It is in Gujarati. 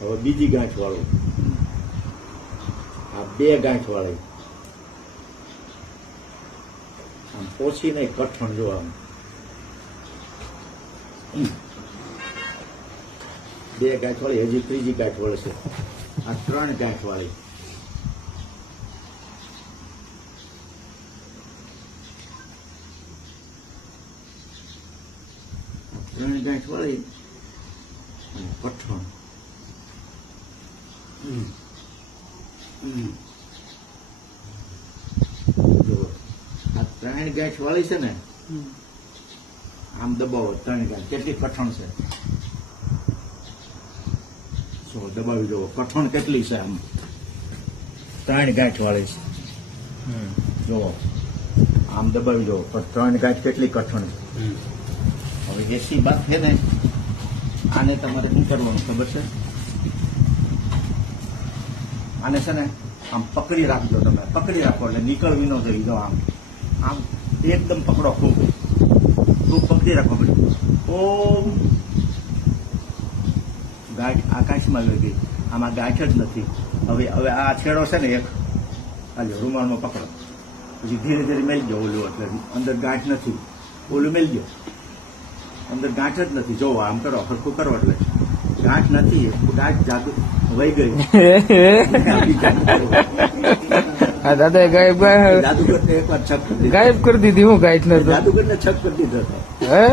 હવે બીજી ગાંઠ વાળું, આ બે ગાંઠ વાળી, આમ ઓછી નહીં, કઠણ જો આમ બે ગાંઠ વાળી, હજી ત્રીજી ગાંઠ વાળી છે. આ ત્રણ ગાંઠ વાળી, ત્રણ ગાંઠ વાળી અને કઠણ. જો આ ત્રણ ગાંઠ વાળી છે ને, આમ દબાવો ત્રણ ગાંઠ, કેટલી કઠણ છે. દબાવી જુઓ કઠણ કેટલી છે. આમ ત્રણ ગાંઠ વાળી છે, જુઓ આમ દબાવી જુઓ, પણ ત્રણ ગાંઠ કેટલી કઠણ છે. હવે એસી બાદ છે ને, આને તમારે શું કરવાનું ખબર છે? આને છે ને આમ પકડી રાખજો, તમે પકડી રાખો એટલે નીકળવી ન જોઈએ. જો આમ આમ એકદમ પકડો, ખૂબ ખૂબ પકડી રાખો. બધું ઓમ, ગાંઠ આકાશમાં લઈ ગઈ, આમાં ગાંઠ જ નથી. હવે હવે આ છેડો છે ને એક, હાલો રૂમાલમાં પકડો, પછી ધીરે ધીરે મેલજો ઓલું, એટલે અંદર ગાંઠ નથી. ઓલું મેલજો, અંદર ગાંઠ જ નથી. જોવો આમ કરો, હરખું કરો એટલે ગાંઠ નથી. ગાંઠ જાદુ વહી ગઈ. હા દાદા ગાયબ જાદુગર ને એકવાર છક કરી દીધી. ગાયબ કરી દીધી. હું ગાયબ નથી, જાદુગર ને છક કરી દીધો હતો. હે